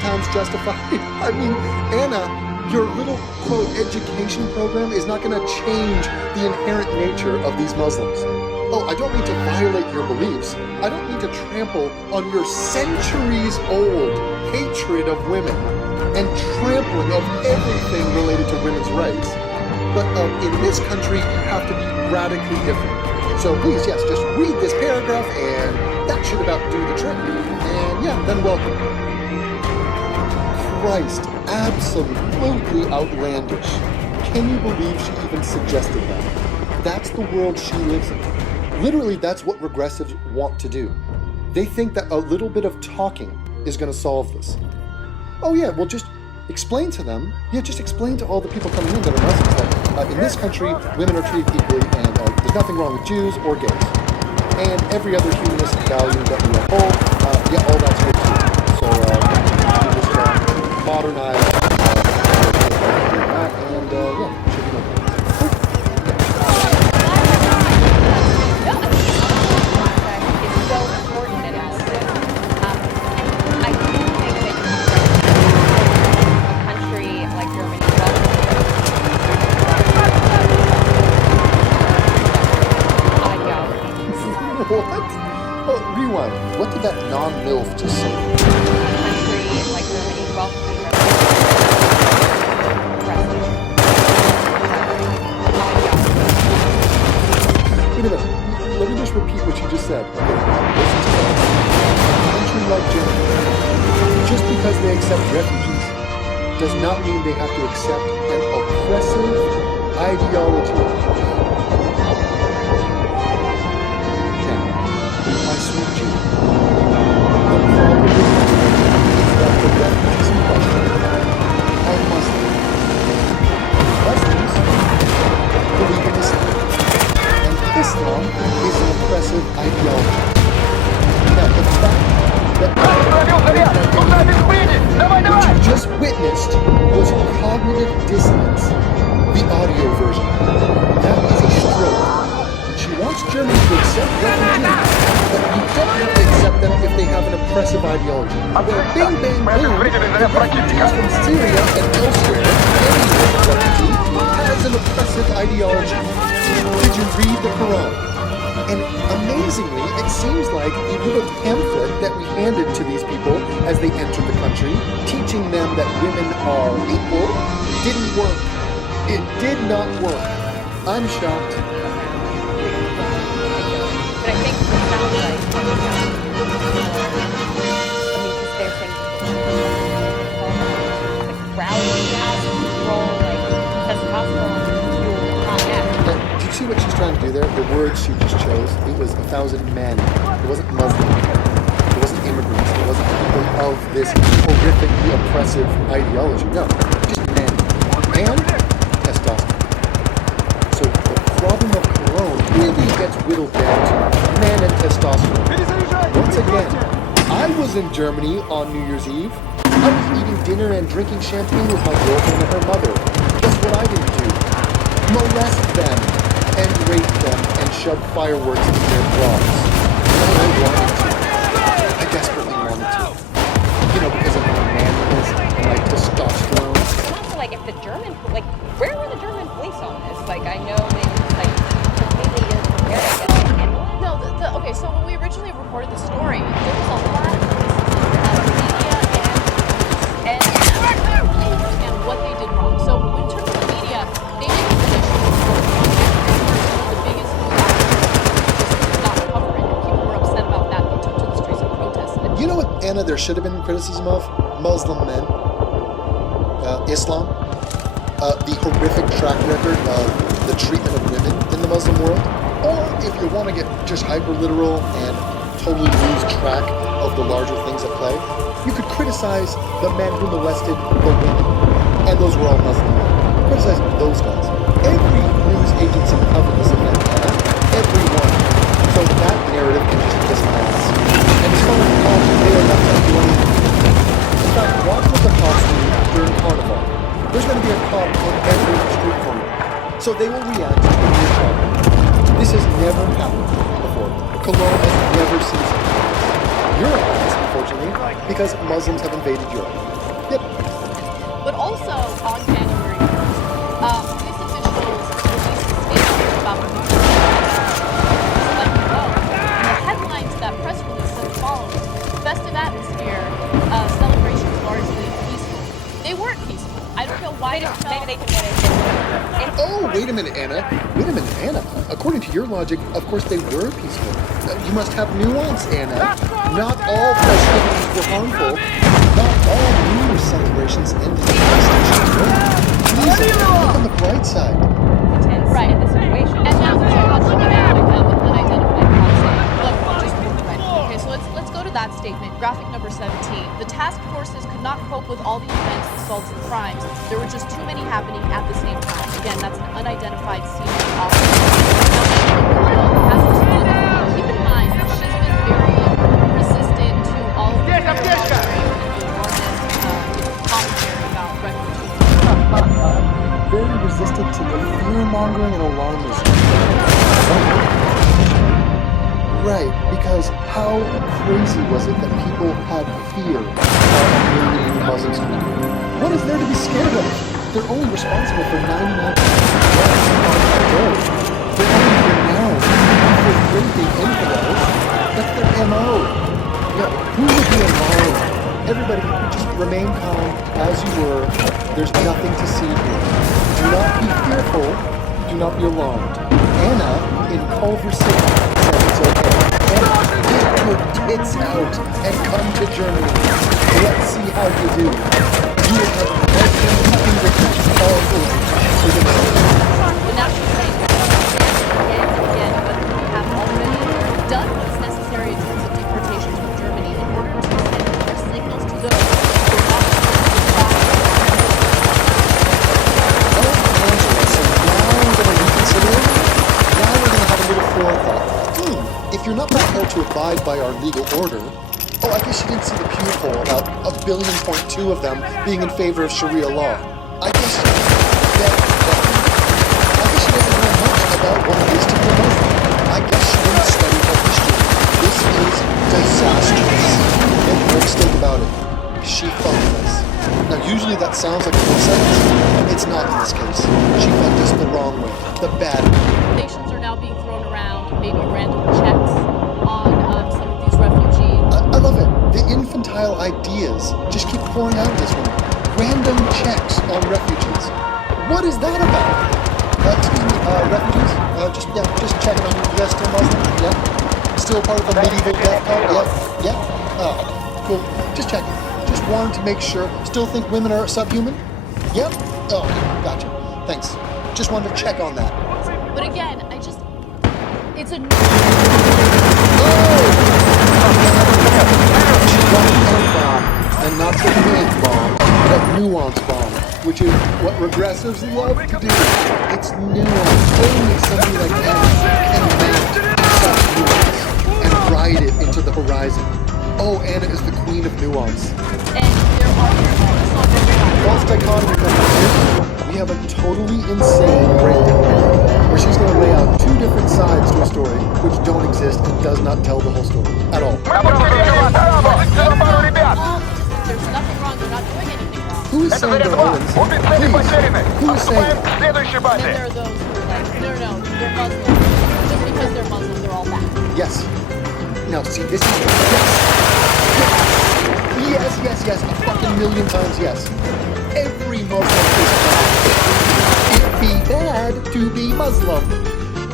sometimes justified. I mean, Anna, your little, quote, education program is not going to change the inherent nature of these Muslims. Oh, I don't need to violate your beliefs. I don't need to trample on your centuries-old hatred of women and trampling of everything related to women's rights. But in this country, you have to be radically different. So please, yes, just read this paragraph and that should about do the trick. And yeah, then welcome. Christ, absolutely outlandish. Can you believe she even suggested that? That's the world she lives in. Literally, that's what regressives want to do. They think that a little bit of talking is going to solve this. Oh yeah, well just explain to them, just explain to all the people coming in that are Muslims that in this country, women are treated equally and there's nothing wrong with Jews or gays. And every other humanist value that we uphold, all that's good too. So, you just modernize, and should be no What did that non-MILF just say? Country like Germany, welcoming Wait a minute. Let me just repeat what you just said. Okay, listen to that. A country like Germany, just because they accept refugees, does not mean they have to accept an oppressive ideology. My sweet Jew, the problem is that the refugees in question are Muslims. Muslims believe in Islam, and Islam is an oppressive ideology. Now, the fact that what you just witnessed was cognitive dissonance, the audio version. That is a stroke. She wants Germany to accept refugees, but you definitely accept them if they have an oppressive ideology. Well, bing, bang, boom, the refugees from Syria and elsewhere, any refugee has an oppressive ideology. Did you read the Quran? And amazingly, it seems like the little pamphlet that we handed to these people as they entered the country, teaching them that women are equal, didn't work. It did not work. I'm shocked. But I think it sounds like, they're saying rowdy, control, testosterone, hot ass. Do you see what she's trying to do there? The words she just chose, it was 1,000 men. It wasn't Muslim. It wasn't immigrants. It wasn't people of this horrifically oppressive ideology. No, just men. And testosterone. So the problem of cologne really gets whittled down to men and testosterone. Once again, I was in Germany on New Year's Eve. I was eating dinner and drinking champagne with my girlfriend and her mother. Guess what I didn't do? Molest them and rape them and shove fireworks in their bras. I wanted to. I desperately wanted to. You know, because of my manliness and my testosterone. And also, if the German, where were the German police on this? I know they completely ill-prepared. No, okay, so when we originally reported the story, there was a lot of media and understand what they did wrong. So in terms of the media, they didn't finish the biggest news just not covering it. People were upset about that. They took to the streets and protested. You know what, Anna, there should have been criticism of? Muslim men. Islam. The horrific track record of the treatment of women in the Muslim world. Or if you want to get just hyper-literal and totally lose track of the larger things at play, you could criticize the men who molested the women. And those were all Muslim men. Criticize those guys. Every news agency covered this event, Anna. Every one. So that narrative can just kiss my ass. And so they are not going to do anything. In fact, watch what the cops do during Carnival. There's going to be a cop on every street corner. So they will react to your problem. This has never happened before. Cologne has never seen something. Europe has, unfortunately, because Muslims have invaded Europe. Yep. But also on January 1st, police officials released a statement about the and the headline to that press release said the following: festive atmosphere, celebrations largely peaceful. They weren't peaceful. I don't know why they felt... Maybe they can win it. Oh, wait a minute, Anna. According to your logic, of course they were peaceful. You must have nuance, Anna. Not all festivities were harmful. Not all New Year's celebrations ended in devastation. Please, look on the bright side. Right. In the situation. And now we're talking about unidentified concept. Look, just moving right on. Okay, so let's go to that statement. Graphic number 17. The task forces could not cope with all the events, assaults, and crimes. There were just too many happening at the same time. Again, that's an unidentified senior officer. Now, has responded. Keep in mind, she's been very resistant to all of the commentary about refugees. Very resistant to the fear-mongering and alarmism. Right, because how crazy was it that people had fear of the Muslims? What is there to be scared of? They're only responsible for 99% of deaths on the road. They're only renowned for raping infidels. That's their MO. Yeah, who would be alarmed? Everybody, just remain calm as you were. There's nothing to see here. Do not be fearful. Do not be alarmed. Anna, in Culver City, said it's okay. Anna, get your tits out and come to Germany. Let's see how you do. You will have Muslim convictions all over. The national saying again and again, but we have already done what is necessary in terms of deportations from Germany in order to send clear signals to those who are not if you're not prepared to abide by our legal order, oh, I guess you didn't see the Pew poll about 1.2 billion of them being in favor of Sharia law. I guess she doesn't know much about what it is to be a Muslim. I guess she didn't study her history. This is disastrous. Make no mistake about it. She fucked us. Now, usually that sounds like a good sentence. It's not in this case. She fucked us the wrong way. The bad way. Nations are now being thrown around, maybe random checks on some of these refugees. I love it. The infantile ideas just keep pouring out of this one. Random checks on refugees. What is that about? Excuse me, refugees? Just checking on you. You guys still Muslim? Yeah? Still part of the medieval death cult? Yeah? Oh, cool. Just checking. Just wanted to make sure. Still think women are subhuman? Yep? Oh, gotcha. Thanks. Just wanted to check on that. But again, it's a new... And not the big bomb, but nuance bomb, which is what regressives love to do. It's nuance. Only somebody like Anna can mount such nuance and ride it into the horizon. Oh, Anna is the queen of nuance. And there are False dichotomy number 2. We have a totally insane breakdown here, where she's going to lay out two different sides to a story which don't exist and does not tell the whole story at all. There's nothing wrong. They're not doing anything wrong. Who is saying they're Owens? Please. Who is saying it? And then there are those who are like, no, they're Muslim. Just because they're Muslim, they're all bad. Yes. Now, see, this is... Yes. A fucking million times yes. Every Muslim is bad. It'd be bad to be Muslim.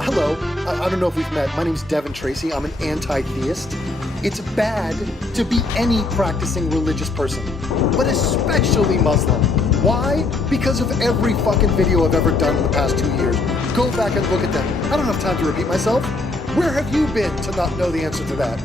Hello. I don't know if we've met. My name's Devin Tracy. I'm an anti-theist. It's bad to be any practicing religious person, but especially Muslim. Why? Because of every fucking video I've ever done in the past 2 years. Go back and look at them. I don't have time to repeat myself. Where have you been to not know the answer to that?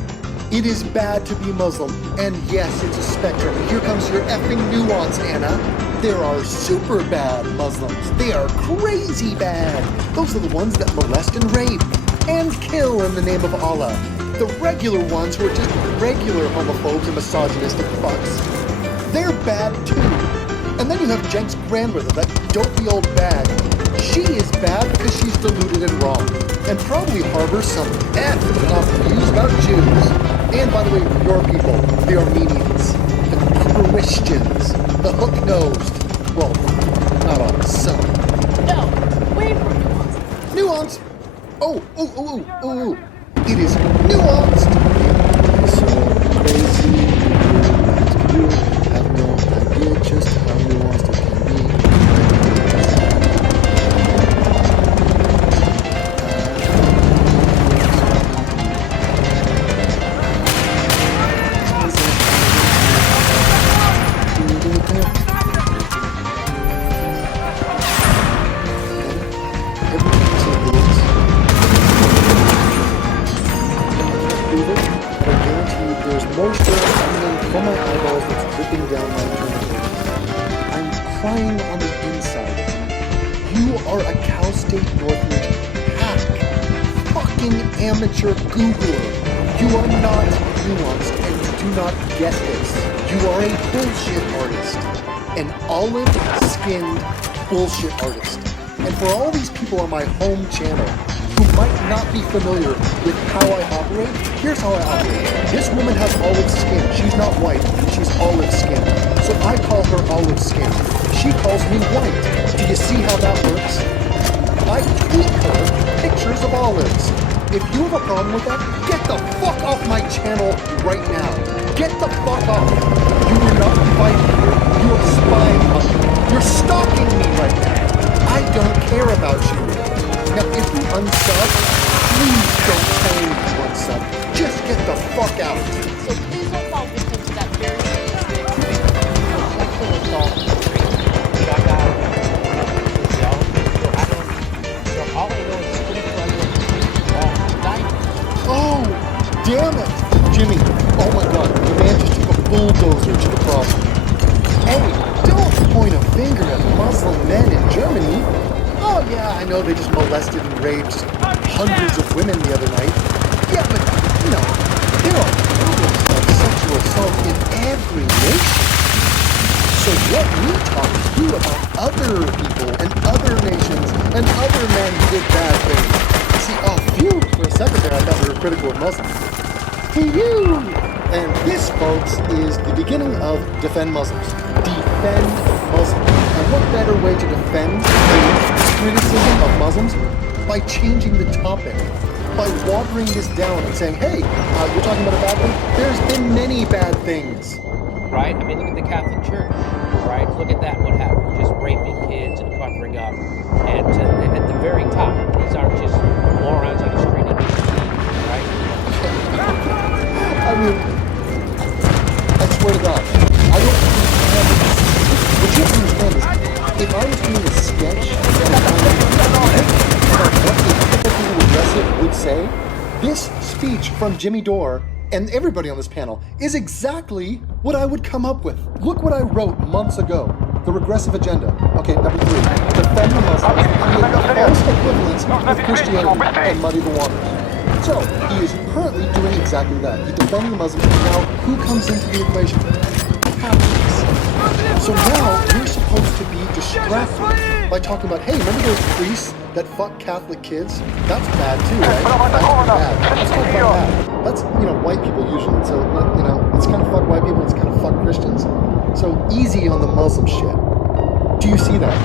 It is bad to be Muslim, and yes, it's a spectrum. Here comes your effing nuance, Anna. There are super bad Muslims. They are crazy bad. Those are the ones that molest and rape and kill in the name of Allah. The regular ones who are just regular homophobes and misogynistic fucks. They're bad too. And then you have Jenks' grandmother, that dopey old bag. She is bad because she's deluded and wrong, and probably harbors some effed up views about Jews. And by the way, your people, the Armenians, the Christians, the hook-nosed. Well, not all, some. No, way more nuanced. Nuance! Oh. It is nuanced! So crazy. You have no idea just how nuanced it can be. Moisture coming from my eyeballs that's dripping down my tourniquet. I'm crying on the inside. You are a Cal State Northridge hack. Fucking amateur Googler. You are not nuanced and you do not get this. You are a bullshit artist. An olive-skinned bullshit artist. And for all these people on my home channel who might not be familiar with how I operate, here's how I operate. This woman has olive skin. She's not white. She's olive skin. So I call her olive skin. She calls me white. Do you see how that works? I tweet her pictures of olives. If you have a problem with that, get the fuck off my channel right now. Get the fuck off. You are not invited here. You are spying on me. You're stalking me right now. I don't care about you. Now, if you unsub, please don't tell me you unsub. Just get the fuck out. So please don't fall victim to that very same mistake. Sexual assault. Got out. All I know is pretty prevalent. Oh, damn it. Jimmy, oh my god, the man just took a bulldozer to the problem. Hey, don't point a finger at Muslim men in Germany. Oh yeah, I know they just molested and raped hundreds of women the other night. Yeah, but, you know, there are problems of sexual assault in every nation. So let me talk to you about other people and other nations and other men who did bad things. See, phew, for a second there I thought we were critical of Muslims. Phew! And this, folks, is the beginning of Defend Muslims. Defend Muslims. And what better way to defend criticism of Muslims? By changing the topic. By watering this down and saying, hey, you're talking about a bad thing? There's been many bad things. Right? I mean, look at the Catholic Church, right? Look at that, what happened, just raping kids and covering up. And at the very top, these aren't just morons on the street in D.C., right? I mean, I swear to God, I don't understand this. What you have to understand is, if I was doing a sketch about what a typical aggressive would say, this speech from Jimmy Dore and everybody on this panel is exactly what I would come up with. Look what I wrote months ago. The regressive agenda. Okay, number 3. Defend the Muslims, create a false equivalence with Christianity, and muddy the waters. So, he is currently doing exactly that. He's defending the Muslims. Now, who comes into the equation? Catholics. So now, you're supposed to be distracted by talking about, hey, remember those priests that fuck Catholic kids? That's bad too, right? That's bad. Let's talk about that. That's, white people usually. So, it's kind of fuck white people, it's kind of fuck Christians. So, easy on the Muslim shit. Do you see that?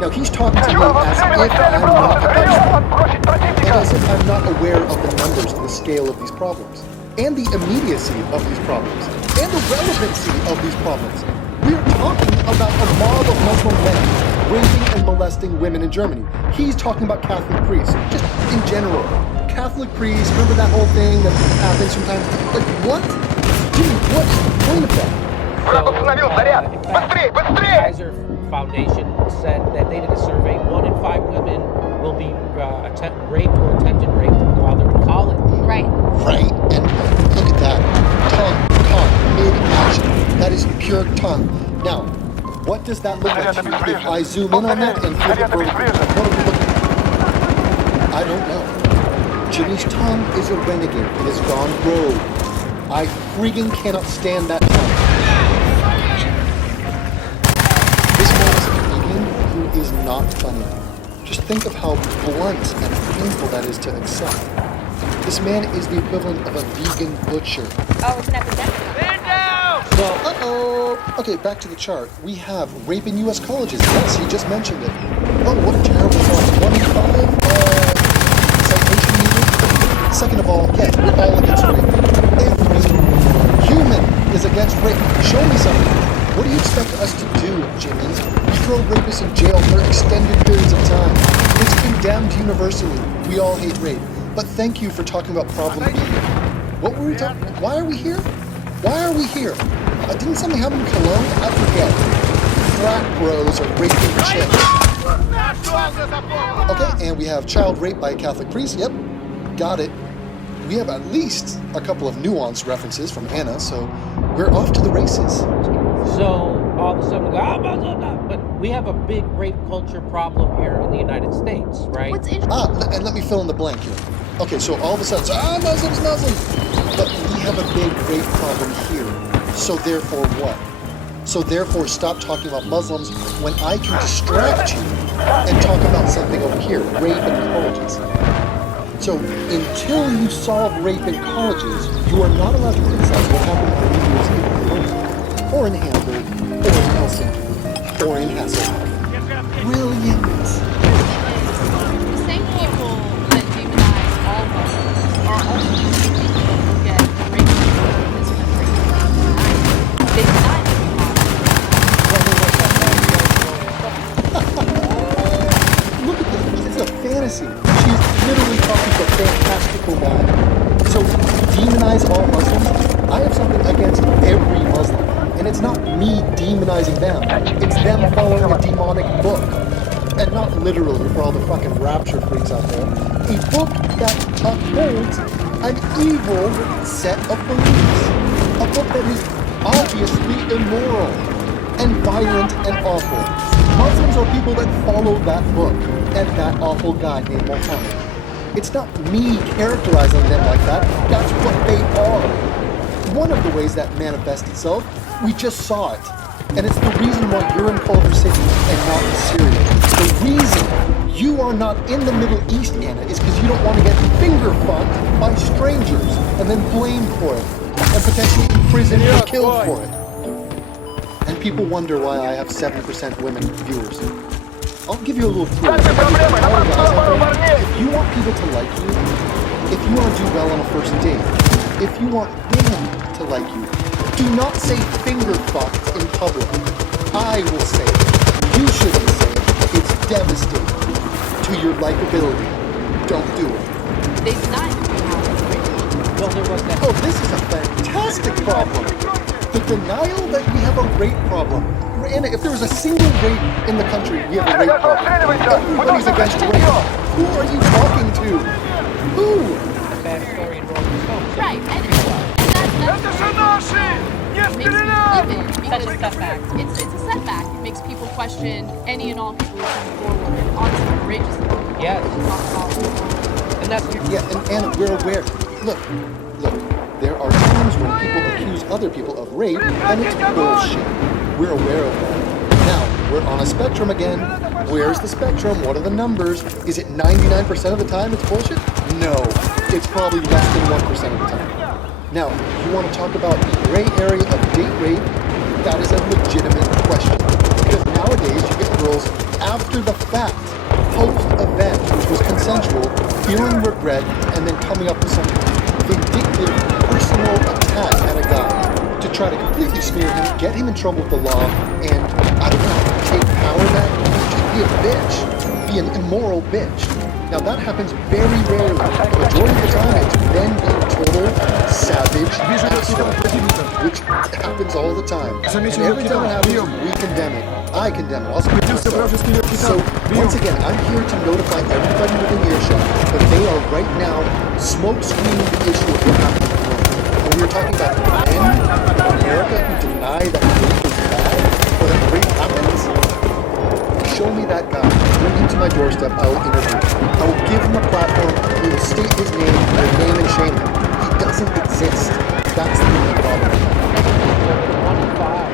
Now, he's talking to me as if I'm not a expert, and as if I'm not aware of the numbers and the scale of these problems, and the immediacy of these problems, and the relevancy of these problems. We're talking about a mob of Muslim men raping and molesting women in Germany. He's talking about Catholic priests, just in general. Catholic priests, remember that whole thing that happens sometimes? Like, what? Jimmy, what's the point of that? The Kaiser Foundation said that they did a survey. 1 in 5 women will be raped or attempted rape while they're in college. Right. Right, and look at that. Tongue, mid-action. That is pure tongue. Now, what does that look like? If I zoom in on that and flip it vertically, what are we looking at? I don't know. Jimmy's tongue is a renegade. It has gone rogue. I freaking cannot stand that tongue. This man is a comedian who is not funny. Just think of how blunt and painful that is to accept. This man is the equivalent of a vegan butcher. Oh, it's an epidemic. Man down! Well, Uh-oh. Okay, back to the chart. We have rape in U.S. colleges. Yes, he just mentioned it. Oh, what a terrible thought. 1 in 5 citation needed. Second of all, yes, we're all against rape. Every human is against rape. Show me something. What do you expect us to do, Jimmy? Throw rapists in jail for extended periods of time. It's condemned universally. We all hate rape. But thank you for talking about problem B. What were we talking about? Why are we here? Why are we here? Didn't something happen in Cologne? I forget. Frat bros are raping chicks. Okay, and we have child rape by a Catholic priest. Yep, got it. We have at least a couple of nuanced references from Anna, so we're off to the races. so all of a sudden we go, oh, blah, blah, blah. But we have a big rape culture problem here in the United States, right? What's interesting? And let me fill in the blank here. Okay, so all of a sudden, Muslims. But we have a big rape problem here. So therefore what? So therefore stop talking about Muslims when I can distract you and talk about something over here, rape in colleges. So until you solve rape in colleges, you are not allowed to criticize what happened on New Year's Eve in Cologne, or in Hamburg, or in Helsinki, or in Hasselhoff. Brilliant. The same people that demonize all Muslims are also the same people that look at rape in this country. They deny that we have. Look at this. It's a fantasy. She's literally talking to a fantastical guy. So, demonize all Muslims? I have something against every Muslim. And it's not me demonizing them. It's them following a demonic book. And not literally for all the fucking rapture freaks out there. A book that upholds an evil set of beliefs. A book that is obviously immoral and violent and awful. Muslims are people that follow that book and that awful guy named Muhammad. It's not me characterizing them like that. That's what they are. One of the ways that manifests itself, we just saw it. And it's the reason why you're in Culver City and not in Syria. The reason you are not in the Middle East, Anna, is because you don't want to get finger-fucked by strangers and then blamed for it. And potentially imprisoned or killed for it. And people wonder why I have 7% women viewers. I'll give you a little clue. If you want people to like you, if you want to do well on a first date, if you want women to like you, do not say finger fucked in public. I will say it. You shouldn't say it. It's devastating to your likability. Don't do it. They deny that we have. Well, there was that. Oh, this is a fantastic problem. The denial that we have a rape problem. Anna, if there was a single rape in the country, we have a rape problem. Everybody's against rape. Who are you talking to? Who? Bad story in Rolling Stone. Right, and that makes me livid because Such a setback. it's a setback. It makes people question any and all people who come forward and honestly courageously Yes. talk about And that's Yeah, and we're aware. Look. There are times when people accuse other people of rape, and it's bullshit. We're aware of that. Now, we're on a spectrum again. Where's the spectrum? What are the numbers? Is it 99% of the time it's bullshit? No. It's probably less than 1% of the time. Now, you want to talk about the gray area of date rape? That is a legitimate question. Because nowadays you get girls after the fact, post-event, which was consensual, feeling regret, and then coming up with some vindictive personal attack at a guy to try to completely smear him, get him in trouble with the law, and, I don't know, take power back, just be a bitch, be an immoral bitch. Now that happens very rarely. The majority of the time it's then being total savage asshole, which happens all the time. And every time it happens, we condemn it. I condemn it. I'll speak for myself. So once again, I'm here to notify everybody within earshot that they are right now smoke screening the issue of what happened in the world. And we were talking about men in America who deny that rape is bad or that rape happens. Show me that guy. Bring him to my doorstep. I will interview him. I will give him a platform. We will state his name. I will name and shame him. He doesn't exist. That's the only problem. 25%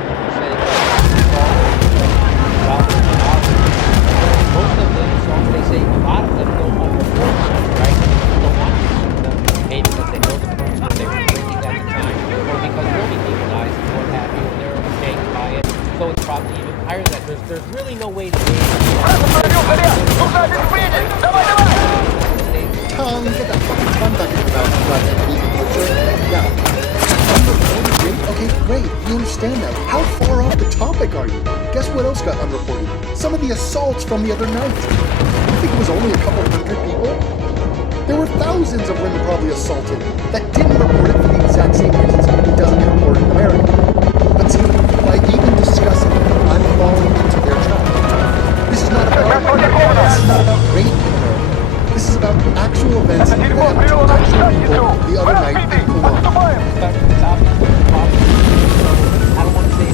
most of the songs they say, a lot of them go unreported, right? They don't want to listen to them, maybe because they know the person that they were drinking at the time, or because they'll be demonized and what have you. probably even higher than that. There's really no way to gauge. Tongue, get that fucking tongue back in your mouth, you goddamn vegan butcher. Now, unreported, Jimmy? Okay, great, we understand that. How far off the topic are you? Guess what else got unreported? Some of the assaults from the other night. You think it was only a couple hundred people? There were thousands of women probably assaulted that didn't report it for the exact same reasons it doesn't get reported in America. But see, by even discussing it, I'm falling into their trap. This is not about rape in America. This is about actual events that happened to actual people the other night in Cologne. But it's obviously I don't want to say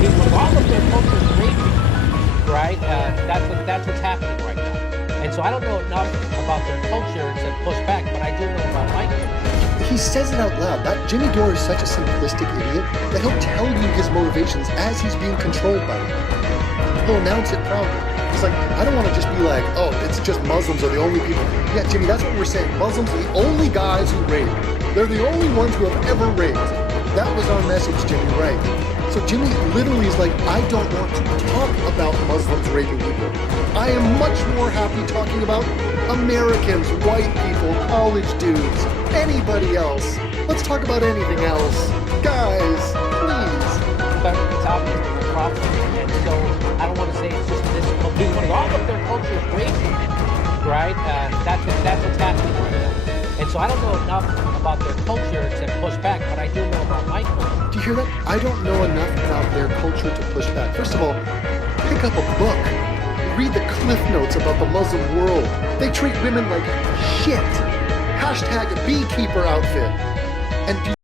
people with all of their cultures raping, right? That's what's happening right now. And so I don't know enough about their culture to push back, but I do know about my culture. He says it out loud. That Jimmy Dore is such a simplistic idiot that he'll tell you his motivations as he's being controlled by them. He'll announce it proudly. He's like, I don't want to just be like, oh, it's just Muslims are the only people. Yeah, Jimmy, that's what we're saying. Muslims are the only guys who rape. They're the only ones who have ever raped. That was our message, Jimmy, right? So Jimmy literally is like, I don't want to talk about Muslims raping people. I am much more happy talking about Americans, white people, college dudes, anybody else. Let's talk about anything else. Guys, please. But it's obviously a problem, and so I don't want to say it's just this people with all of their cultures raping, right? That's what's happening right now. And so I don't know enough about their culture to push back, but I do know about my culture. Do you hear that? I don't know enough about their culture to push back. First of all, pick up a book. Read the cliff notes about the Muslim world. They treat women like shit. Hashtag beekeeper outfit. And do